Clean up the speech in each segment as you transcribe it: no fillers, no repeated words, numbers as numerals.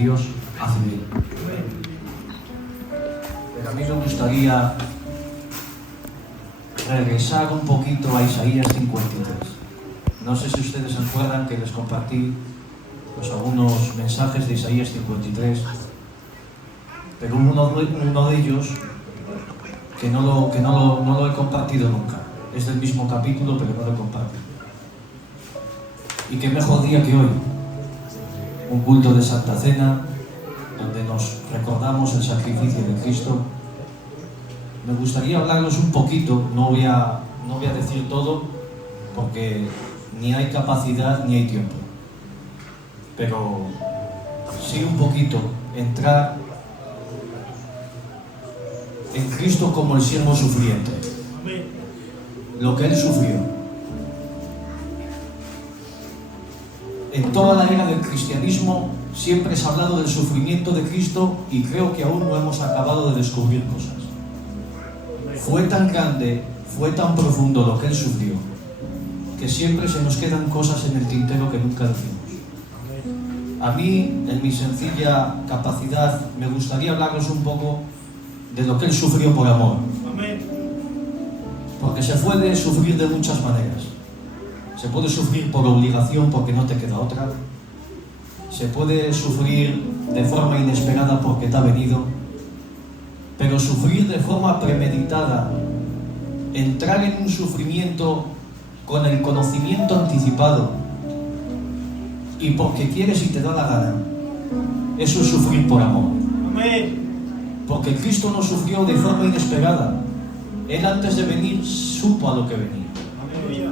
Dios hace bien. Pero a mí me gustaría regresar un poquito a Isaías 53. No sé si ustedes se acuerdan que les compartí pues, algunos mensajes de Isaías 53, pero uno de ellos que no lo he compartido nunca. Es del mismo capítulo, pero no lo comparto. Y qué mejor día que hoy, un culto de Santa Cena, donde nos recordamos el sacrificio de Cristo. Me gustaría hablarles un poquito, no voy a decir todo, porque ni hay capacidad ni hay tiempo. Pero sí un poquito, entrar en Cristo como el siervo sufriente. Lo que Él sufrió. En toda la era del cristianismo siempre se ha hablado del sufrimiento de Cristo y creo que aún no hemos acabado de descubrir cosas. Fue tan grande, fue tan profundo lo que Él sufrió, que siempre se nos quedan cosas en el tintero que nunca decimos. A mí, en mi sencilla capacidad, me gustaría hablaros un poco de lo que Él sufrió por amor. Porque se puede sufrir de muchas maneras. Se puede sufrir por obligación porque no te queda otra. Se puede sufrir de forma inesperada porque te ha venido. Pero sufrir de forma premeditada, entrar en un sufrimiento con el conocimiento anticipado y porque quieres y te da la gana, eso es sufrir por amor. Porque Cristo no sufrió de forma inesperada. Él antes de venir supo a lo que venía.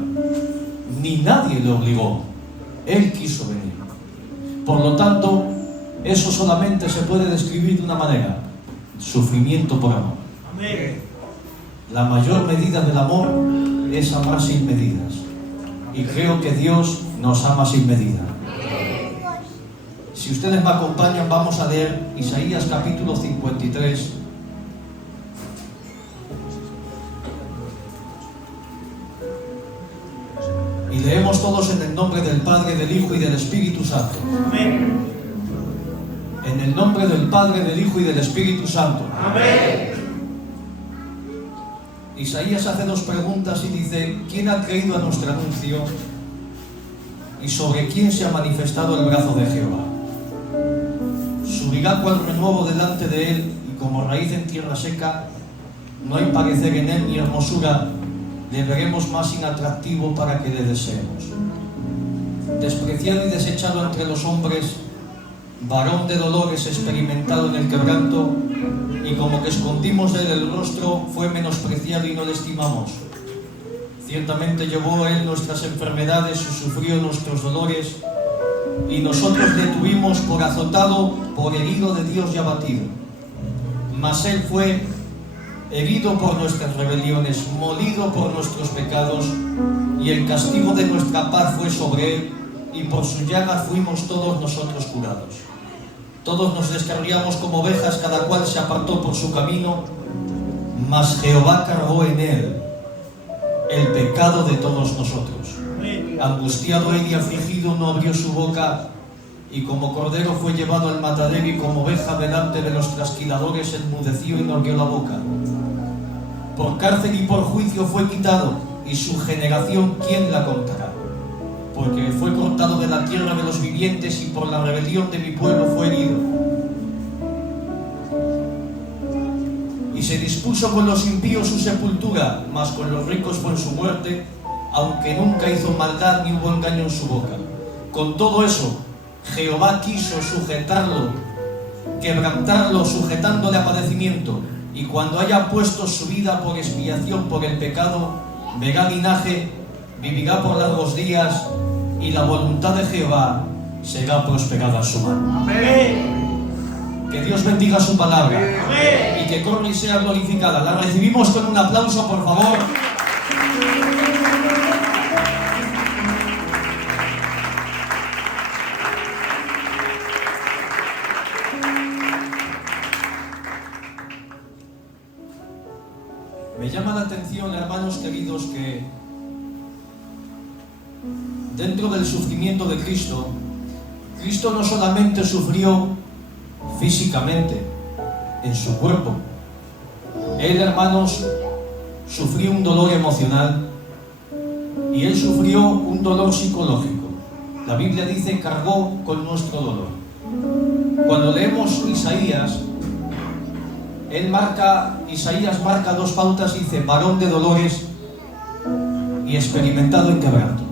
Ni nadie le obligó. Él quiso venir. Por lo tanto, eso solamente se puede describir de una manera: sufrimiento por amor. La mayor medida del amor es amar sin medidas. Y creo que Dios nos ama sin medida. Si ustedes me acompañan, vamos a leer Isaías capítulo 53. Y leemos todos en el nombre del Padre, del Hijo y del Espíritu Santo. Amén. En el nombre del Padre, del Hijo y del Espíritu Santo. Amén. Isaías hace dos preguntas y dice: ¿quién ha creído a nuestro anuncio? ¿Y sobre quién se ha manifestado el brazo de Jehová? Subirá cual renuevo delante de él, y como raíz en tierra seca, no hay parecer en él ni hermosura, le veremos más inatractivo para que le deseemos. Despreciado y desechado entre los hombres, varón de dolores, experimentado en el quebranto, y como que escondimos de él el rostro, fue menospreciado y no le estimamos. Ciertamente llevó él nuestras enfermedades y sufrió nuestros dolores, y nosotros le tuvimos por azotado, por herido de Dios y abatido. Mas él fue herido por nuestras rebeliones, molido por nuestros pecados, y el castigo de nuestra paz fue sobre él, y por su llaga fuimos todos nosotros curados. Todos nos descarriamos como ovejas, cada cual se apartó por su camino, mas Jehová cargó en él el pecado de todos nosotros. Angustiado él y afligido, no abrió su boca, y como cordero fue llevado al matadero, y como oveja delante de los trasquiladores enmudeció y no abrió la boca. Por cárcel y por juicio fue quitado, y su generación ¿quién la contará? Porque fue cortado de la tierra de los vivientes, y por la rebelión de mi pueblo fue herido. Y se dispuso con los impíos su sepultura, mas con los ricos fue en su muerte, aunque nunca hizo maldad ni hubo engaño en su boca. Con todo eso, Jehová quiso sujetarlo, quebrantarlo, sujetándole a padecimiento, y cuando haya puesto su vida por expiación por el pecado, verá linaje, vivirá por largos días, y la voluntad de Jehová será prosperada en su mano. Amén. Que Dios bendiga su palabra. Amén. Y que corra y sea glorificada. La recibimos con un aplauso, por favor. Me llama la atención, hermanos queridos, que dentro del sufrimiento de Cristo, Cristo no solamente sufrió físicamente, en su cuerpo. Él, hermanos, sufrió un dolor emocional y él sufrió un dolor psicológico. La Biblia dice, cargó con nuestro dolor. Cuando leemos Isaías, Isaías marca dos pautas, dice, varón de dolores y experimentado en quebranto.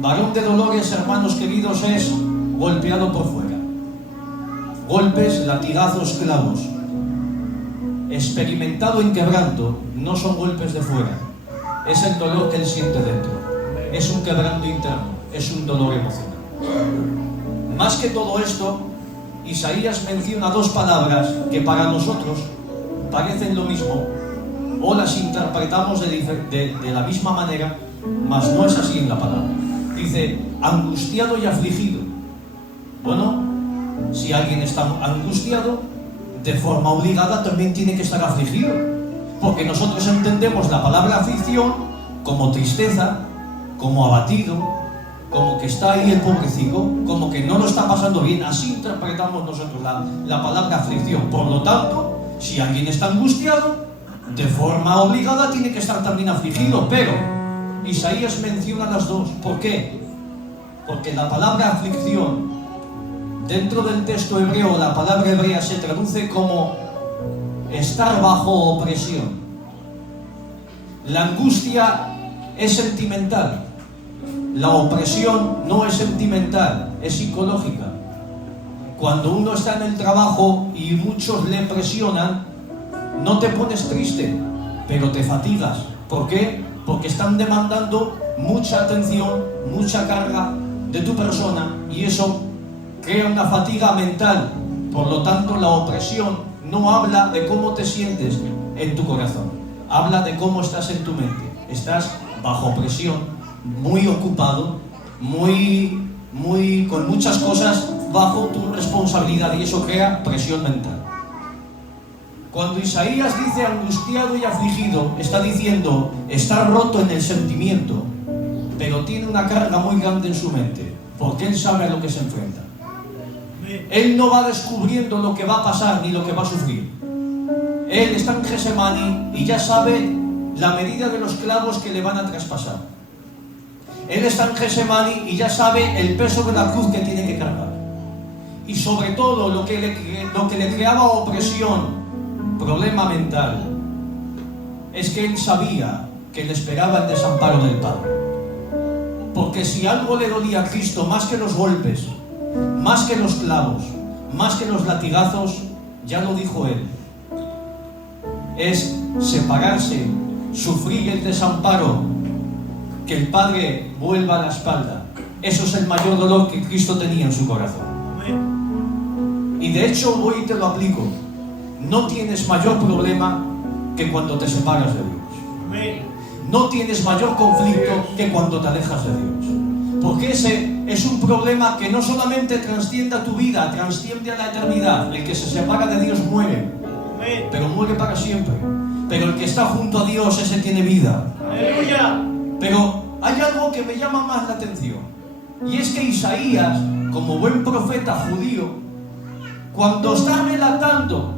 Varón de dolores, hermanos queridos, es golpeado por fuera. Golpes, latigazos, clavos. Experimentado en quebranto no son golpes de fuera, es el dolor que él siente dentro, es un quebranto interno, es un dolor emocional. Más que todo esto, Isaías menciona dos palabras que para nosotros parecen lo mismo o las interpretamos de la misma manera, mas no es así en la palabra. Dice, angustiado y afligido. Bueno, si alguien está angustiado, de forma obligada también tiene que estar afligido, porque nosotros entendemos la palabra aflicción como tristeza, como abatido, como que está ahí el pobrecito, como que no lo está pasando bien. Así interpretamos nosotros la palabra aflicción. Por lo tanto, si alguien está angustiado, de forma obligada tiene que estar también afligido. Pero Isaías menciona las dos. ¿Por qué? Porque la palabra aflicción, dentro del texto hebreo, la palabra hebrea se traduce como estar bajo opresión. La angustia es sentimental. La opresión no es sentimental, es psicológica. Cuando uno está en el trabajo y muchos le presionan, no te pones triste, pero te fatigas. ¿Por qué? Porque están demandando mucha atención, mucha carga de tu persona, y eso crea una fatiga mental. Por lo tanto, la opresión no habla de cómo te sientes en tu corazón, habla de cómo estás en tu mente. Estás bajo presión, muy ocupado, con muchas cosas bajo tu responsabilidad, y eso crea presión mental. Cuando Isaías dice angustiado y afligido, está diciendo, está roto en el sentimiento, pero tiene una carga muy grande en su mente, porque él sabe a lo que se enfrenta. Él no va descubriendo lo que va a pasar ni lo que va a sufrir. Él está en Getsemaní y ya sabe la medida de los clavos que le van a traspasar. Él está en Getsemaní y ya sabe el peso de la cruz que tiene que cargar. Y sobre todo lo que le creaba opresión, problema mental, es que él sabía que le esperaba el desamparo del Padre. Porque si algo le dolía a Cristo, más que los golpes, más que los clavos, más que los latigazos, ya lo dijo él, es separarse, sufrir el desamparo, que el Padre vuelva a la espalda. Eso es el mayor dolor que Cristo tenía en su corazón. Y de hecho, voy y te lo aplico. No tienes mayor problema que cuando te separas de Dios. No tienes mayor conflicto que cuando te alejas de Dios. Porque ese es un problema que no solamente trasciende a tu vida, trasciende a la eternidad. El que se separa de Dios muere, pero muere para siempre. Pero el que está junto a Dios, ese tiene vida. ¡Aleluya! Pero hay algo que me llama más la atención, y es que Isaías, como buen profeta judío, cuando está relatando,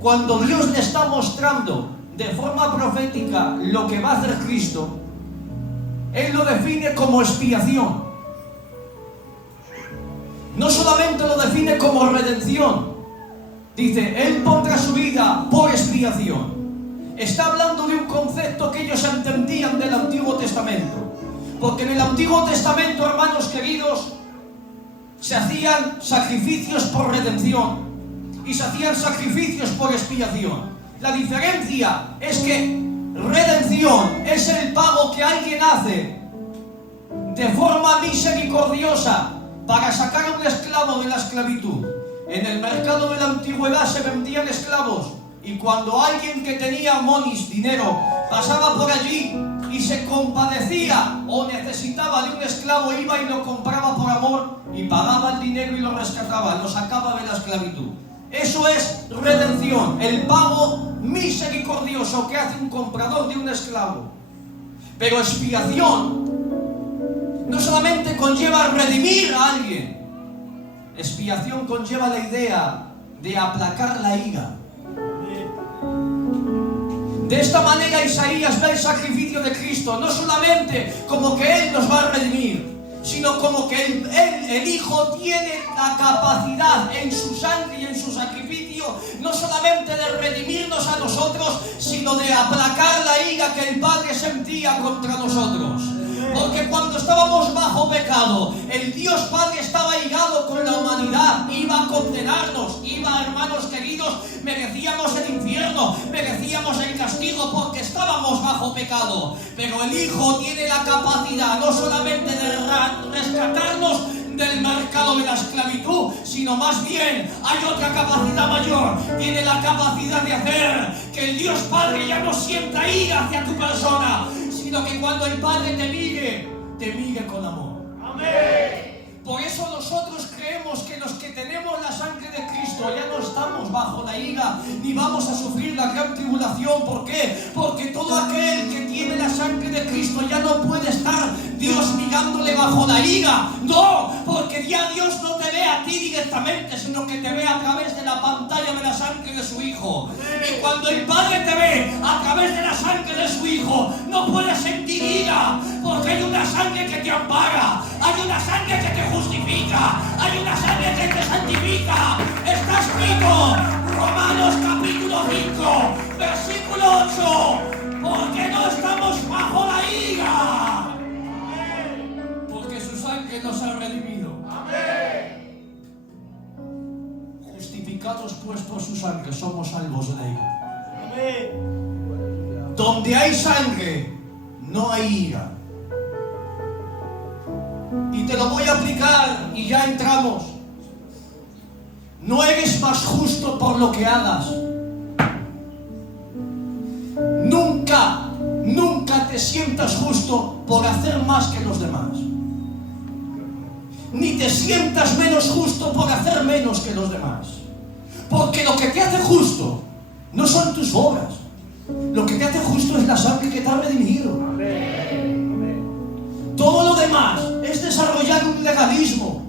cuando Dios le está mostrando de forma profética lo que va a hacer Cristo, él lo define como expiación. No solamente lo define como redención, dice, él pondrá su vida por expiación. Está hablando de un concepto que ellos entendían del Antiguo Testamento. Porque en el Antiguo Testamento, hermanos queridos, se hacían sacrificios por redención y se hacían sacrificios por expiación. La diferencia es que redención es el pago que alguien hace de forma misericordiosa para sacar a un esclavo de la esclavitud. En el mercado de la antigüedad se vendían esclavos. Y cuando alguien que tenía monis, dinero, pasaba por allí y se compadecía o necesitaba de un esclavo, iba y lo compraba por amor y pagaba el dinero y lo rescataba, lo sacaba de la esclavitud. Eso es redención, el pago misericordioso que hace un comprador de un esclavo. Pero expiación no solamente conlleva redimir a alguien, expiación conlleva la idea de aplacar la ira. De esta manera Isaías ve el sacrificio de Cristo, no solamente como que Él nos va a redimir, sino como que el Hijo tiene la capacidad en su sangre y en su sacrificio, no solamente de redimirnos a nosotros, sino de aplacar la ira que el Padre sentía contra nosotros. Porque cuando estábamos bajo pecado, el Dios Padre estaba irado con la humanidad, iba a condenarnos, hermanos queridos, merecíamos el infierno, merecíamos el castigo porque estábamos bajo pecado. Pero el Hijo tiene la capacidad no solamente de rescatarnos del mercado de la esclavitud, sino más bien hay otra capacidad mayor. Tiene la capacidad de hacer que el Dios Padre ya no sienta ira hacia tu persona, sino que cuando el Padre te mire con amor. Amén. Por eso nosotros creemos que los que tenemos la sangre de Cristo ya no estamos bajo la ira, ni vamos a sufrir la gran tribulación. ¿Por qué? Porque todo aquel que tiene la sangre de Cristo ya no puede estar Dios mirándole bajo la ira. No, porque ya Dios no te ve a ti directamente, sino que te ve a través de la pantalla de la sangre de su Hijo. Y cuando el Padre te ve a través de la sangre de su Hijo, no puedes sentir ira, porque hay una sangre que te ampara, hay una sangre que te justifica, hay una sangre que te santifica. Está escrito, Romanos capítulo 5, versículo 8, porque no estamos bajo la ira, porque su sangre nos ha redimido. Amén. Justificados pues por su sangre, somos salvos de la ira. Amén. Donde hay sangre, no hay ira. Y te lo voy a aplicar y ya entramos. No eres más justo por lo que hagas. Nunca te sientas justo por hacer más que los demás. Ni te sientas menos justo por hacer menos que los demás. Porque lo que te hace justo no son tus obras. Lo que te hace justo es la sangre que te ha redimido. Todo lo demás es desarrollar un legalismo.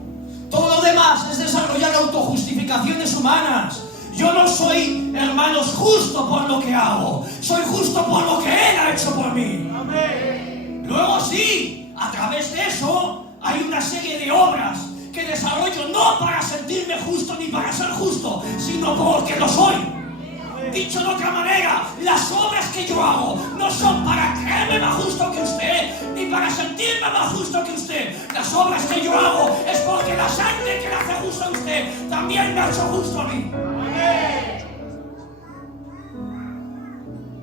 Todo lo demás es desarrollar autojustificaciones humanas. Yo no soy, hermanos, justo por lo que hago. Soy justo por lo que Él ha hecho por mí. Amén. Luego sí, a través de eso hay una serie de obras que desarrollo no para sentirme justo ni para ser justo, sino porque lo soy. Dicho de otra manera, las obras que yo hago no son para creerme más justo que usted, ni para sentirme más justo que usted. Las obras que yo hago es porque la sangre que le hace justo a usted también me ha hecho justo a mí.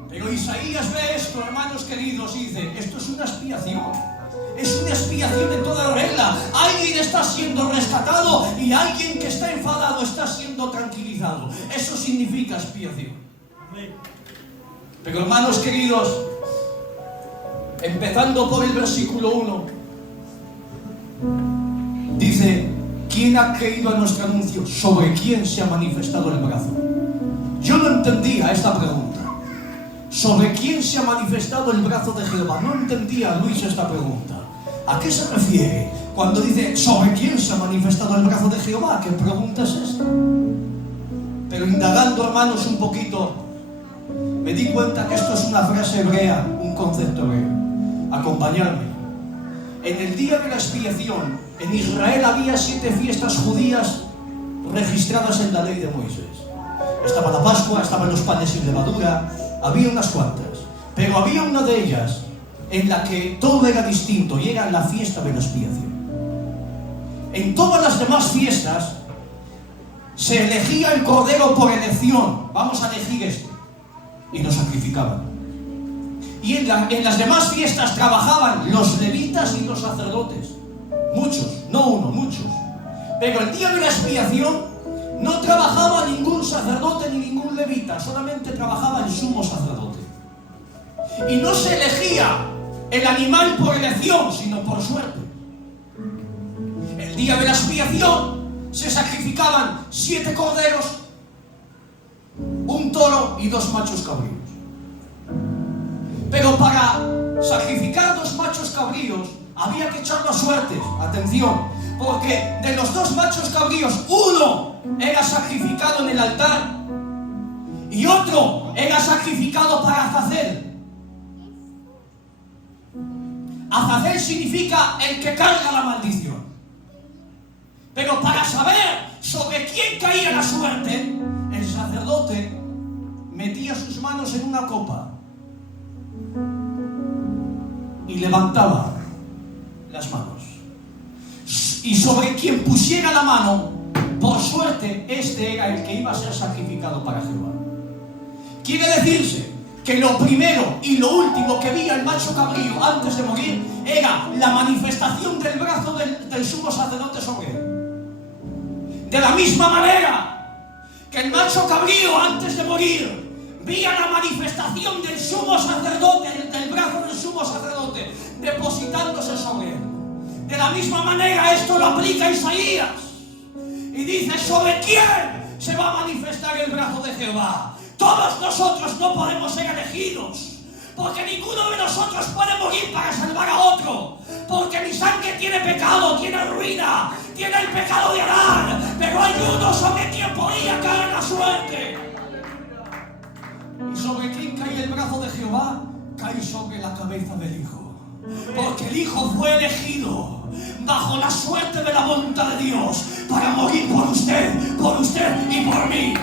Pero Isaías ve esto, hermanos queridos, y dice, esto es una expiación. Es una expiación en toda regla. Alguien está siendo rescatado y alguien que está enfadado está siendo tranquilizado. Eso significa expiación. Pero hermanos queridos, empezando por el versículo 1, dice, ¿quién ha creído a nuestro anuncio? ¿Sobre quién se ha manifestado el brazo? Yo no entendía esta pregunta. ¿Sobre quién se ha manifestado el brazo de Jehová? No entendía, Luis, esta pregunta. ¿A qué se refiere cuando dice sobre quién se ha manifestado el brazo de Jehová? ¿Qué pregunta es esta? Pero indagando, hermanos, un poquito, me di cuenta que esto es una frase hebrea, un concepto hebreo. Acompañadme. En el día de la expiación, en Israel había 7 fiestas judías registradas en la ley de Moisés. Estaba la Pascua, estaban los panes sin levadura, había unas cuantas. Pero había una de ellas en la que todo era distinto y era la fiesta de la expiación. En todas las demás fiestas se elegía el cordero por elección. Vamos a elegir este. Y lo sacrificaban. Y en las demás fiestas trabajaban los levitas y los sacerdotes. Muchos, no uno, muchos. Pero el día de la expiación no trabajaba ningún sacerdote ni ningún levita, solamente trabajaba el sumo sacerdote. Y no se elegía el animal por elección, sino por suerte. El día de la expiación se sacrificaban 7 corderos, un toro y 2 machos cabríos. Pero para sacrificar 2 machos cabríos había que echar las suertes, atención, porque de los 2 machos cabríos, uno era sacrificado en el altar y otro era sacrificado para Azazel. Azazel significa el que carga la maldición. Pero para saber sobre quién caía la suerte, el sacerdote metía sus manos en una copa y levantaba las manos. Y sobre quien pusiera la mano, por suerte, este era el que iba a ser sacrificado para Jehová. Quiere decirse que lo primero y lo último que veía el macho cabrío antes de morir era la manifestación del brazo del sumo sacerdote sobre él. De la misma manera que el macho cabrío antes de morir veía la manifestación del sumo sacerdote, del brazo del sumo sacerdote depositándose sobre él. De la misma manera esto lo aplica Isaías y dice: ¿sobre quién se va a manifestar el brazo de Jehová? Todos nosotros no podemos ser elegidos, porque ninguno de nosotros puede morir para salvar a otro, porque mi sangre tiene pecado, tiene ruina, tiene el pecado de Adán, pero hay uno sobre quien podía caer la suerte. ¿Y sobre quién cae el brazo de Jehová? Cae sobre la cabeza del Hijo, porque el Hijo fue elegido bajo la suerte de la voluntad de Dios para morir por usted y por mí.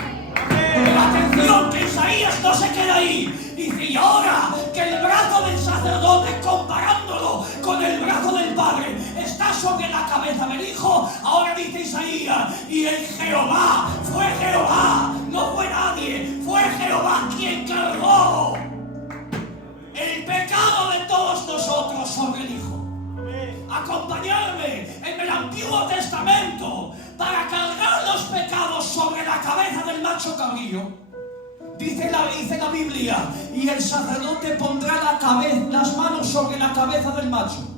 Pero atención, que Isaías no se queda ahí. Dice: y ahora que el brazo del sacerdote, comparándolo con el brazo del Padre, está sobre la cabeza del Hijo, ahora dice Isaías: y el Jehová, fue Jehová, no fue nadie, fue Jehová quien cargó el pecado de todos nosotros sobre el Hijo. Acompañarme en el Antiguo Testamento para cargar los pecados sobre la cabeza del macho cabrío. Dice la Biblia: y el sacerdote pondrá las manos sobre la cabeza del macho.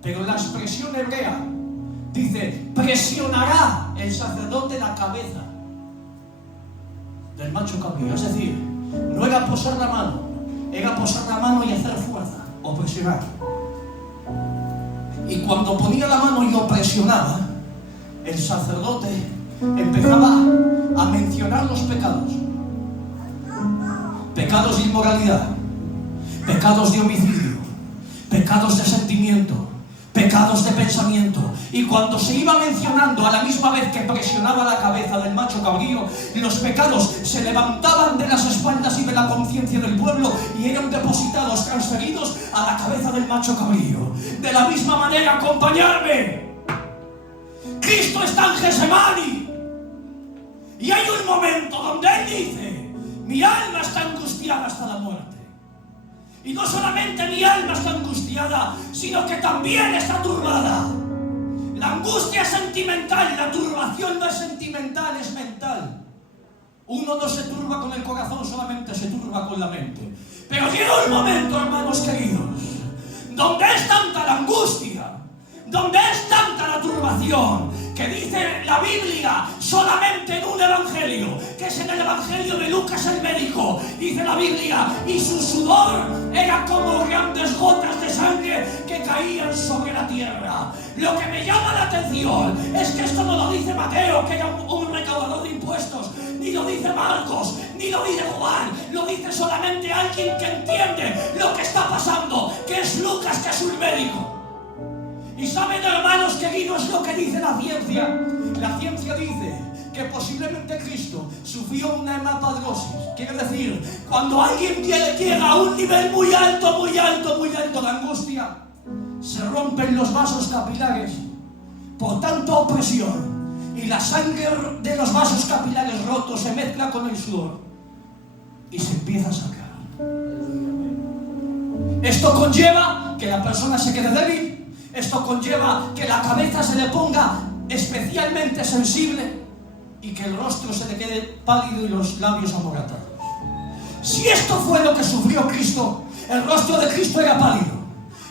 Pero la expresión hebrea dice: presionará el sacerdote la cabeza del macho cabrío. Es decir, no era posar la mano, era posar la mano y hacer fuerza o presionar. Y cuando ponía la mano y lo presionaba, el sacerdote empezaba a mencionar los pecados. Pecados de inmoralidad, pecados de homicidio, pecados de sentimiento, pecados de pensamiento. Y cuando se iba mencionando a la misma vez que presionaba la cabeza del macho cabrío, los pecados se levantaban de las espaldas y de la conciencia del pueblo y eran depositados, transferidos a la cabeza del macho cabrío. De la misma manera, acompañarme. Cristo está en Getsemaní y hay un momento donde Él dice: mi alma está angustiada hasta la muerte. Y no solamente mi alma está angustiada, sino que también está turbada. La angustia es sentimental, la turbación no es sentimental, es mental. Uno no se turba con el corazón, solamente se turba con la mente. Pero llega un momento, hermanos queridos, donde es tanta la angustia, donde es tanta la turbación, que dice la Biblia solamente en un evangelio, que es en el evangelio de Lucas el médico, dice la Biblia: y su sudor era como grandes gotas de sangre que caían sobre la tierra. Lo que me llama la atención es que esto no lo dice Mateo, que era un recaudador de impuestos, ni lo dice Marcos, ni lo dice Juan, lo dice solamente alguien que entiende lo que está pasando, que es Lucas, que es un médico. Y saben, hermanos queridos, lo que dice la ciencia. La ciencia dice que posiblemente Cristo sufrió una hemapadrosis. Quiere decir, cuando alguien llega a un nivel muy alto de angustia, se rompen los vasos capilares por tanta opresión, y la sangre de los vasos capilares rotos se mezcla con el sudor y se empieza a sacar. Esto conlleva que la persona se quede débil. Esto conlleva que la cabeza se le ponga especialmente sensible y que el rostro se le quede pálido y los labios amoratados. Si esto fue lo que sufrió Cristo, el rostro de Cristo era pálido.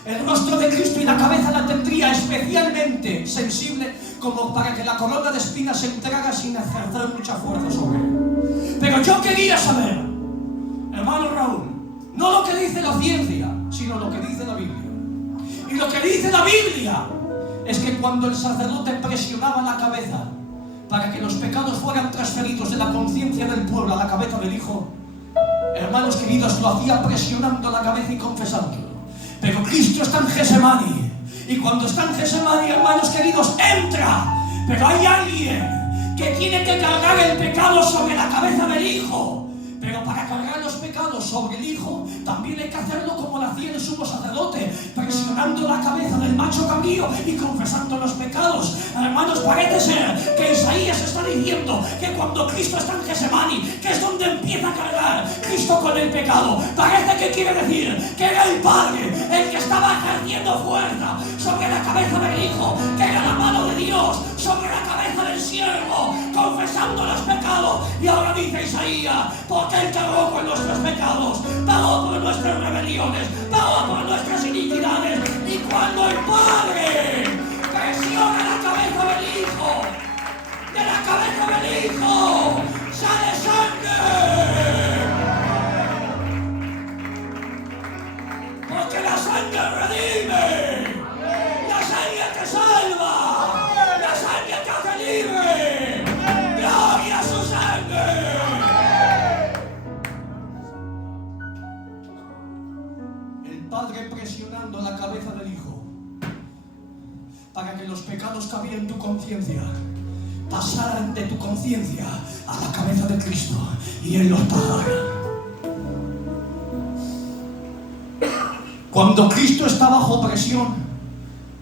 El rostro de Cristo y la cabeza la tendría especialmente sensible, como para que la corona de espinas se entrara sin ejercer mucha fuerza sobre él. Pero yo quería saber, hermano Raúl, no lo que dice la ciencia, sino lo que dice la Biblia. Y lo que dice la Biblia es que cuando el sacerdote presionaba la cabeza para que los pecados fueran transferidos de la conciencia del pueblo a la cabeza del Hijo, hermanos queridos, lo hacía presionando la cabeza y confesándolo. Pero Cristo está en Getsemaní, y cuando está en Getsemaní, hermanos queridos, entra. Pero hay alguien que tiene que cargar el pecado sobre la cabeza del Hijo. Pero para cargar los pecados sobre el Hijo, también hay que hacerlo como lo hacía el sumo sacerdote, presionando la cabeza del macho cabrío y confesando los pecados. Hermanos, parece ser que Isaías está diciendo que cuando Cristo está en Getsemaní, que es donde empieza a cargar Cristo con el pecado, parece que quiere decir que era el Padre el que estaba ejerciendo fuerza sobre la cabeza del Hijo, que era la mano de Dios sobre la cabeza del siervo, confesando los pecados. Y ahora dice Isaías, porque Él cargó con nuestros pecados, pagó por nuestras rebeliones, pagó por nuestras iniquidades. Y cuando el Padre presiona la cabeza del Hijo, de la cabeza del Hijo sale sangre. Porque la sangre redime, la sangre que salva, la sangre que hace libre. Gloria a su sangre. El Padre presionando la cabeza del Hijo para que los pecados que había en tu conciencia pasaran de tu conciencia a la cabeza de Cristo y Él los pagara. Cuando Cristo está bajo presión,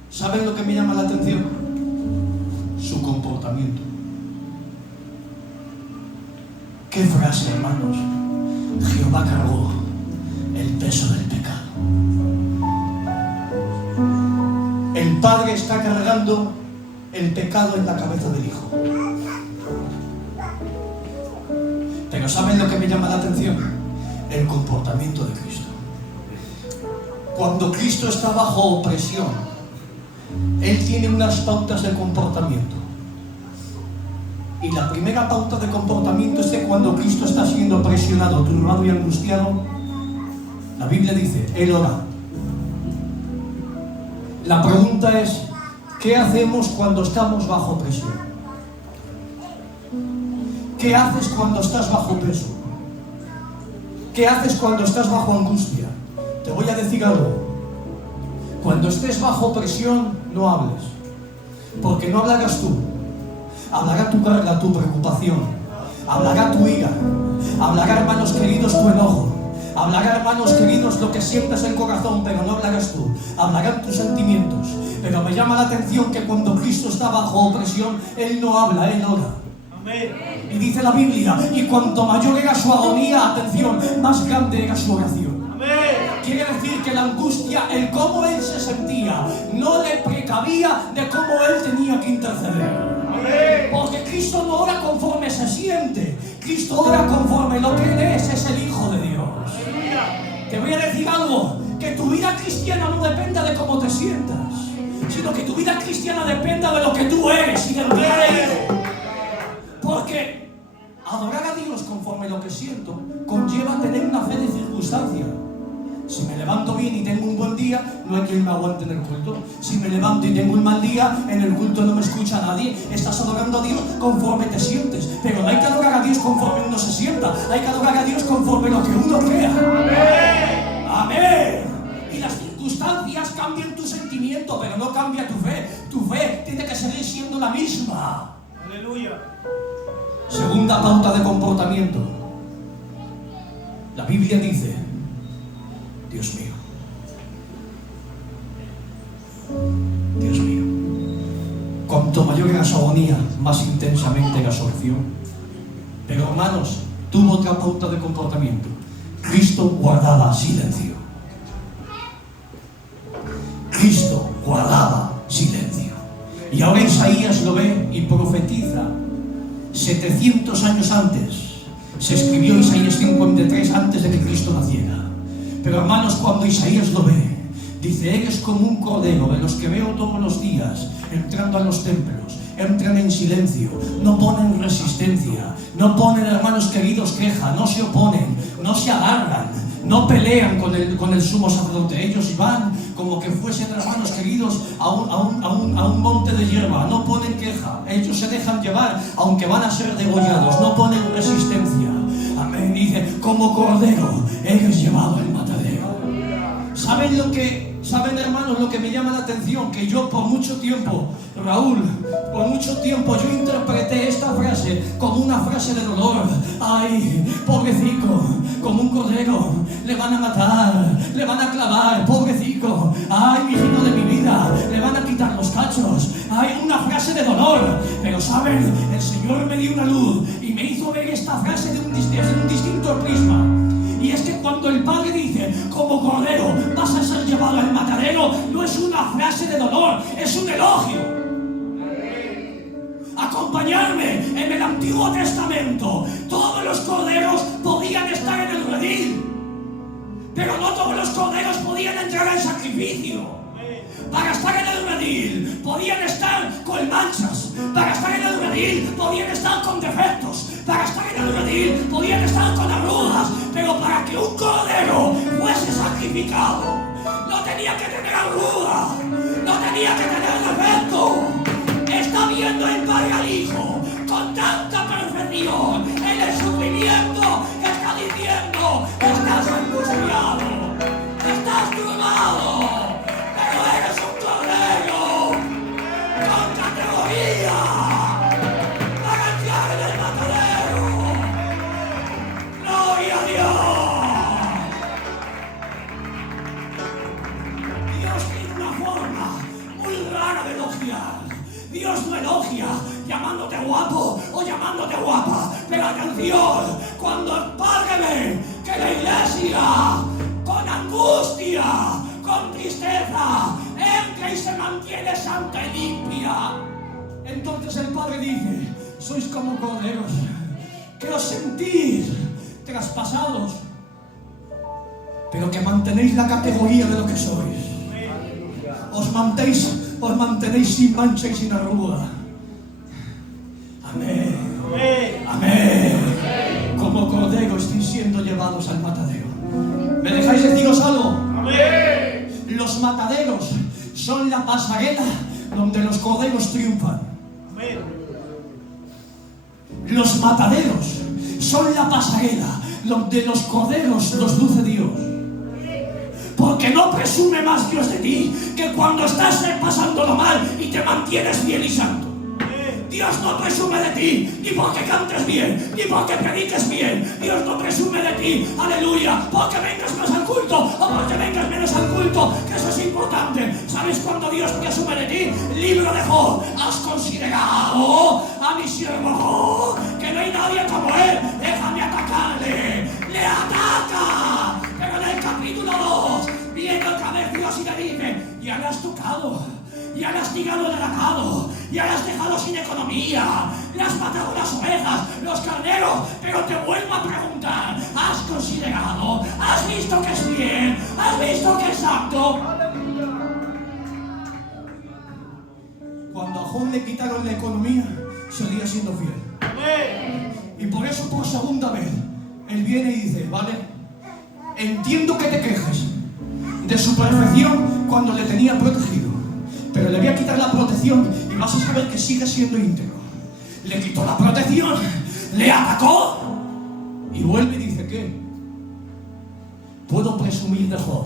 ¿saben lo que me llama la atención? Su comportamiento. ¿Qué frase, hermanos? Jehová cargó el peso del pecado. El Padre está cargando el pecado en la cabeza del Hijo. Pero ¿saben lo que me llama la atención? El comportamiento de Cristo. Cuando Cristo está bajo opresión, Él tiene unas pautas de comportamiento. Y la primera pauta de comportamiento es que cuando Cristo está siendo presionado, turbado y angustiado, la Biblia dice, Él ora. La pregunta es, ¿qué hacemos cuando estamos bajo presión? ¿Qué haces cuando estás bajo peso? ¿Qué haces cuando estás bajo angustia? Te voy a decir algo. Cuando estés bajo presión, no hables. Porque no hablarás tú. Hablará tu carga, tu preocupación. Hablará tu ira. Hablará, hermanos queridos, tu enojo. Hablará, hermanos queridos, lo que sientas en el corazón, pero no hablarás tú. Hablarán tus sentimientos. Pero me llama la atención que cuando Cristo está bajo opresión, Él no habla, Él ora. Amén. Y dice la Biblia, y cuanto mayor era su agonía, atención, más grande era su oración. Amén. Quiere decir que la angustia, el cómo Él se sentía, no le precavía de cómo Él tenía que interceder. Amén. Porque Cristo no ora conforme se siente. Cristo ora conforme lo que Él es el Hijo de Dios. Te voy a decir algo, que tu vida cristiana no dependa de cómo te sientas, sino que tu vida cristiana dependa de lo que tú eres y de lo que eres. Porque adorar a Dios conforme lo que siento conlleva tener una fe de circunstancia. Si me levanto bien y tengo un buen día, no hay quien me aguante en el culto. Si me levanto y tengo un mal día, en el culto no me escucha nadie. Estás adorando a Dios conforme te sientes. Pero no hay que adorar a Dios conforme uno se sienta. Hay que adorar a Dios conforme lo que uno crea. ¡Amén! ¡Amén! Y las circunstancias cambian tu sentimiento, pero no cambia tu fe. Tu fe tiene que seguir siendo la misma. ¡Aleluya! Segunda pauta de comportamiento. La Biblia dice, Dios mío, Dios mío, cuanto mayor era su agonía, más intensamente era su oración. Pero hermanos, tuvo otra pauta de comportamiento. Cristo guardaba silencio. Cristo guardaba silencio. Y ahora Isaías lo ve y profetiza. 700 años antes se escribió Isaías 53 antes de que Cristo naciera. Pero hermanos, cuando Isaías lo ve, dice, eres como un cordero de los que veo todos los días entrando a los templos. Entran en silencio, no ponen resistencia, no ponen, hermanos queridos, queja, no se oponen, no se agarran, no pelean con el sumo sacerdote. Ellos van como que fuesen hermanos queridos a un monte de hierba. No ponen queja. Ellos se dejan llevar, aunque van a ser degollados. No ponen resistencia. Amén. Dice, como cordero eres llevado al matadero. ¿Saben, hermanos, lo que me llama la atención? Que yo por mucho tiempo, Raúl, por mucho tiempo yo interpreté esta frase como una frase de dolor. Ay, pobrecito, como un cordero, le van a matar, le van a clavar, pobrecito. Ay, mi hijo de mi vida, le van a quitar los cachos. Ay, una frase de dolor. Pero saben, el Señor me dio una luz y me hizo ver esta frase desde un distinto prisma. Y es que cuando el Padre dice, como cordero vas a ser llevado al matadero, no es una frase de dolor, es un elogio. Acompañarme en el Antiguo Testamento. Todos los corderos podían estar en el redil, pero no todos los corderos podían entrar al sacrificio. Para estar en el redil podían estar con manchas. Para estar en el redil podían estar con defectos. Para estar en el redil podían estar con arrugas. Pero para que un cordero fuese sacrificado, no tenía que tener arruga, no tenía que tener defecto. Está viendo el Padre al Hijo con tanta perfección en el sufrimiento. Está diciendo, estás angustiado, estás turbado, pero eres un cordero con categoría para entrar en el matadero. ¡Gloria a Dios! Dios tiene una forma muy rara de elogiar. Dios no elogia llamándote guapo o llamándote guapa. Pero atención, cuando el Padre ve que la iglesia con angustia, con tristeza, entra y se mantiene santa y limpia, entonces el Padre dice, sois como corderos que os sentís traspasados, pero que mantenéis la categoría de lo que sois. Os mantenéis sin mancha y sin arruga. Amén. Amén. Como corderos estáis siendo llevados al matadero. ¿Me dejáis deciros algo? Amén. Los mataderos son la pasarela donde los corderos triunfan. Amén. Los mataderos son la pasarela donde los corderos los luce Dios. Porque no presume más Dios de ti que cuando estás pasándolo mal y te mantienes bien y santo. Dios no presume de ti ni porque cantes bien, ni porque prediques bien. Dios no presume de ti, aleluya, porque vengas más al culto o porque vengas menos al culto, que eso es importante. ¿Sabes cuándo Dios presume de ti? Libro de Job. ¿Has considerado a mi siervo Job? Que no hay nadie como él. Déjame atacarle. Le ataca. Pero en el capítulo 2 viene otra vez Dios y le dice, ya le has tocado, ya le has tirado el aracado, ya le has dejado sin economía, le has matado las ovejas, los carneros, pero te vuelvo a preguntar, ¿has considerado? ¿Has visto que es bien? ¿Has visto que es apto? Cuando a Job le quitaron la economía, seguía siendo fiel. Y por eso por segunda vez, él viene y dice, vale, entiendo que te quejes de su perfección cuando le tenía protegido, pero le voy a quitar la protección y vas a saber que sigue siendo íntegro. Le quitó la protección, le atacó y vuelve y dice, ¿qué? Puedo presumir de Job,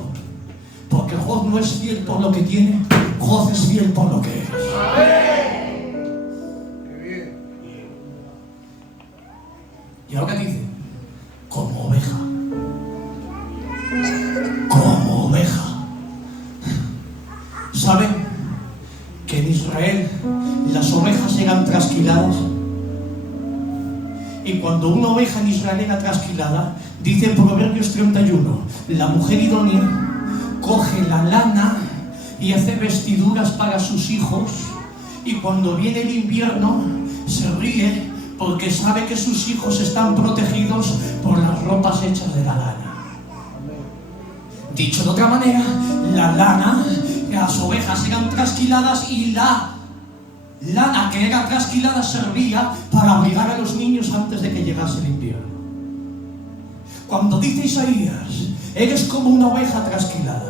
porque Job no es fiel por lo que tiene, Job es fiel por lo que es. Y ahora dice, como oveja. Como oveja. ¿Saben que en Israel las ovejas eran trasquiladas? Y cuando una oveja en Israel era trasquilada, dice en Proverbios 31, la mujer idónea coge la lana y hace vestiduras para sus hijos, y cuando viene el invierno se ríe porque sabe que sus hijos están protegidos por las ropas hechas de la lana. Dicho de otra manera, la lana, las ovejas eran trasquiladas y la lana que era trasquilada servía para abrigar a los niños antes de que llegase el invierno. Cuando dice Isaías, eres como una oveja trasquilada,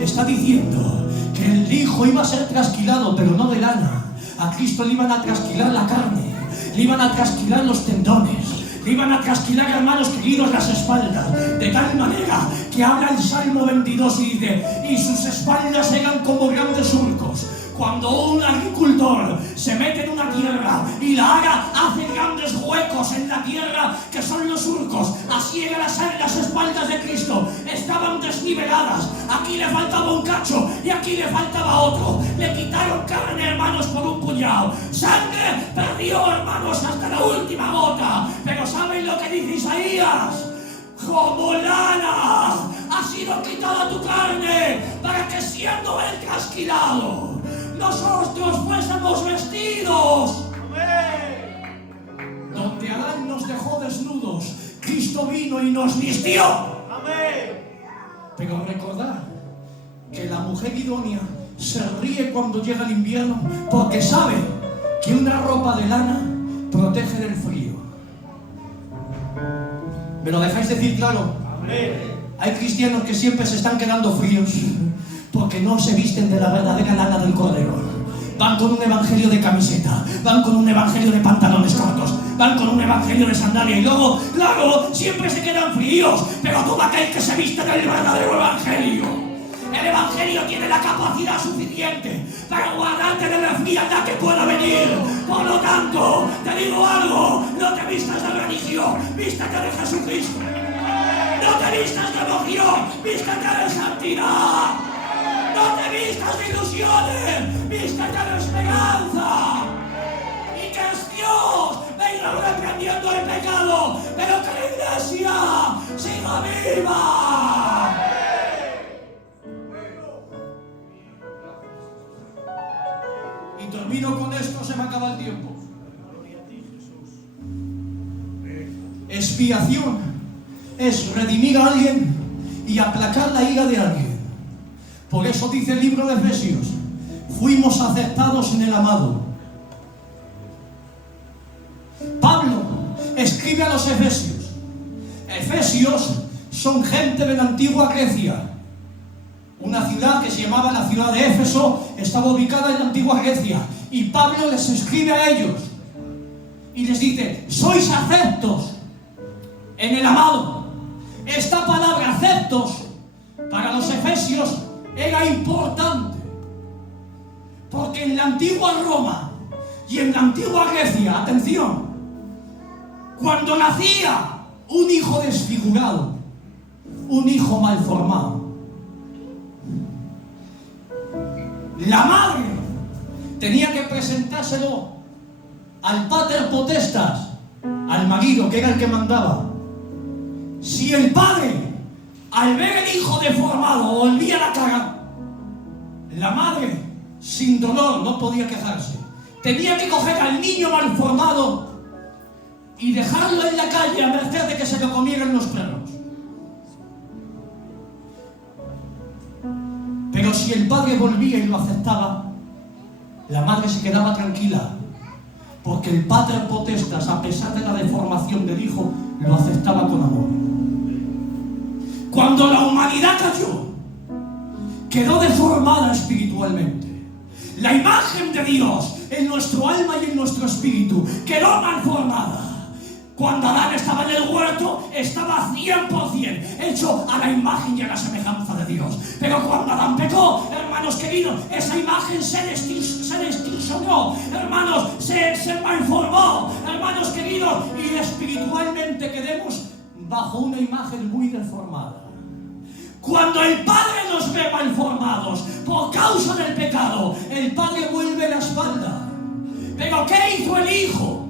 está diciendo que el Hijo iba a ser trasquilado, pero no de lana. A Cristo le iban a trasquilar la carne, le iban a trasquilar los tendones, le iban a trasquilar, hermanos queridos, las espaldas, de tal manera que habla el Salmo 22 y dice: y sus espaldas eran como grandes surcos. Cuando un agricultor se mete en una tierra y la ara hace grandes huecos en la tierra, que son los surcos, así eran las espaldas de Cristo. Estaban desniveladas, aquí le faltaba un cacho y aquí le faltaba otro. Le quitaron carne, hermanos, por un puñado. Sangre perdió, hermanos, hasta la última gota. Pero ¿saben lo que dice Isaías? Como lana ha sido quitada tu carne, para que siendo él trasquilado, nosotros fuésemos vestidos. Amén. Donde Adán nos dejó desnudos, Cristo vino y nos vistió. Amén. Pero recordad que la mujer idónea se ríe cuando llega el invierno, porque sabe que una ropa de lana protege del frío. ¿Me lo dejáis decir claro? Amén. Hay cristianos que siempre se están quedando fríos porque no se visten de la verdadera lana del Cordero. Van con un evangelio de camiseta, van con un evangelio de pantalones cortos, van con un evangelio de sandalia y luego, claro, siempre se quedan fríos. Pero todo aquel que se viste del verdadero evangelio, el evangelio tiene la capacidad suficiente para guardarte de la frialdad que pueda venir. Por lo tanto, te digo algo: no te vistas de religión, vístete de Jesucristo. No te vistas de emoción, vístete de santidad. No te vistas de ilusiones, vístete de esperanza. Y que es Dios venga reprendiendo el pecado, pero que la iglesia siga viva. Y termino con esto, se me acaba el tiempo. Expiación es redimir a alguien y aplacar la ira de alguien. Por eso dice el libro de Efesios: fuimos aceptados en el amado. Pablo escribe a los Efesios. Efesios son gente de la antigua Grecia. Una ciudad que se llamaba la ciudad de Éfeso estaba ubicada en la antigua Grecia. Y Pablo les escribe a ellos y les dice: sois aceptos en el amado. Esta palabra aceptos para los efesios era importante, porque en la antigua Roma y en la antigua Grecia, atención, cuando nacía un hijo desfigurado, un hijo mal formado, la madre tenía que presentárselo al pater potestas, al marido, que era el que mandaba. Si el padre, al ver el hijo deformado, volvía la cara, la madre, sin dolor, no podía quejarse. Tenía que coger al niño malformado y dejarlo en la calle a merced de que se lo comieran los perros. Pero si el padre volvía y lo aceptaba, la madre se quedaba tranquila, porque el pater potestas, a pesar de la deformación del hijo, lo aceptaba con amor. Cuando la humanidad cayó, quedó deformada espiritualmente. La imagen de Dios en nuestro alma y en nuestro espíritu quedó malformada. Cuando Adán estaba en el huerto, estaba 100% hecho a la imagen y a la semejanza de Dios. Pero cuando Adán pecó, hermanos queridos, esa imagen se distorsionó, hermanos, se malformó, hermanos queridos, y espiritualmente quedemos bajo una imagen muy deformada. Cuando el Padre nos ve malformados por causa del pecado, el Padre vuelve la espalda. Pero ¿qué hizo el Hijo?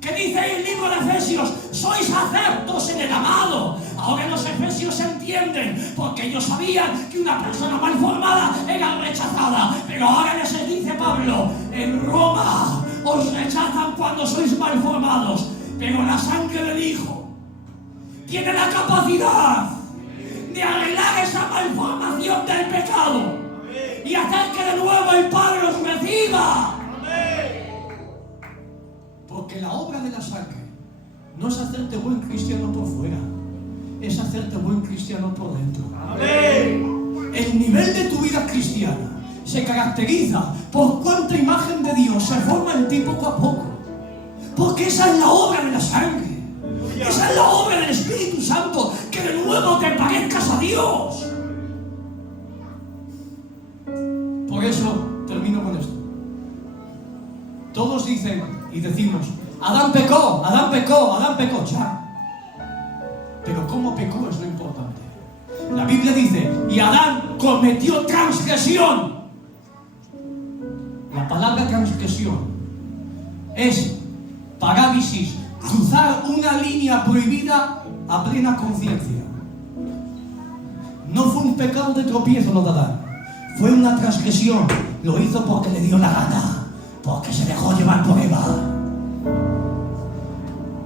¿Qué dice el libro de Efesios? Sois aceptos en el amado. Ahora los efesios se entienden, porque ellos sabían que una persona mal formada era rechazada. Pero ahora les dice Pablo: en Roma os rechazan cuando sois mal formados, pero la sangre del Hijo tiene la capacidad de arreglar esa malformación del pecado y hacer que de nuevo el Padre os reciba. Porque la obra de la sangre no es hacerte buen cristiano por fuera. es hacerte buen cristiano por dentro. Amén. El nivel de tu vida cristiana se caracteriza por cuánta imagen de Dios se forma en ti poco a poco. Porque esa es la obra de la sangre. Esa es la obra del Espíritu Santo, que de nuevo te parezcas a Dios. Por eso termino con esto. Todos dicen y decimos: Adán pecó, Adán pecó, Adán pecó. Ya. Pero cómo pecó es lo importante. La Biblia dice: y Adán cometió transgresión. La palabra transgresión es parálisis, cruzar una línea prohibida a plena conciencia. No fue un pecado de tropiezo lo de Adán, fue una transgresión. Lo hizo porque le dio la gana, porque se dejó llevar por Eva.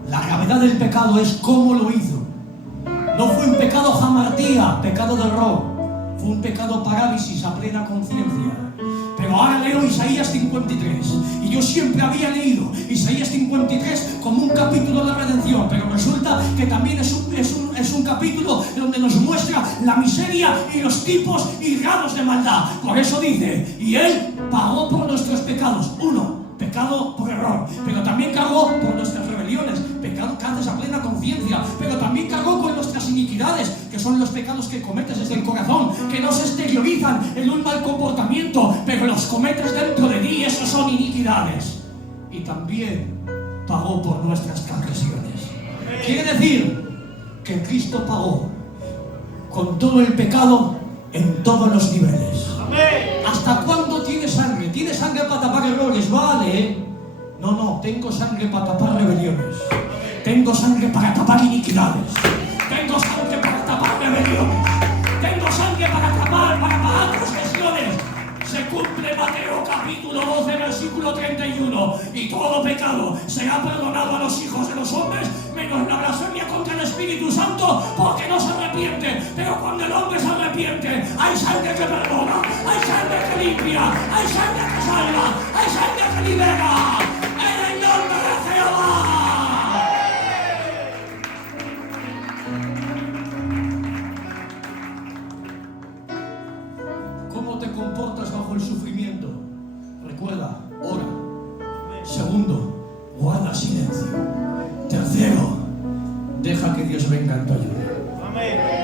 La gravedad del pecado es cómo lo hizo. No fue un pecado jamartía, pecado de error, fue un pecado parálisis a plena conciencia. Pero ahora leo Isaías 53, y yo siempre había leído Isaías 53 como un capítulo de la redención, pero resulta que también es un capítulo donde nos muestra la miseria y los tipos y grados de maldad. Por eso dice: y Él pagó por nuestros pecados. Uno, pecado por error, pero también cargó por nuestras rebeliones, pecado que haces a plena conciencia, pero también cargó con nuestras iniquidades, que son los pecados que cometes desde el corazón, que no se exteriorizan en un mal comportamiento, pero los cometes dentro de ti, esos son iniquidades. Y también pagó por nuestras transgresiones. Quiere decir que Cristo pagó con todo el pecado en todos los niveles. ¿Hasta cuándo tiene sangre? ¿Tiene sangre para tapar errores? Vale. No, tengo sangre para tapar rebeliones. Tengo sangre para tapar iniquidades. Tengo sangre para tapar rebeliones. Tengo sangre para pagar transgresiones. Se cumple Mateo capítulo 12, versículo 31. Y todo pecado será perdonado a los hijos de los hombres, menos la blasfemia contra el Espíritu Santo, porque no se arrepiente. Pero cuando el hombre se arrepiente, hay sangre que perdona, hay sangre que limpia, hay sangre que salva, hay sangre que libera. En el nombre de Jehová. ¿Cómo te comportas bajo el sufrimiento? Recuerda, ora. Segundo, guarda silencio. Tercero, deja que Dios venga en tu ayuda. Amén.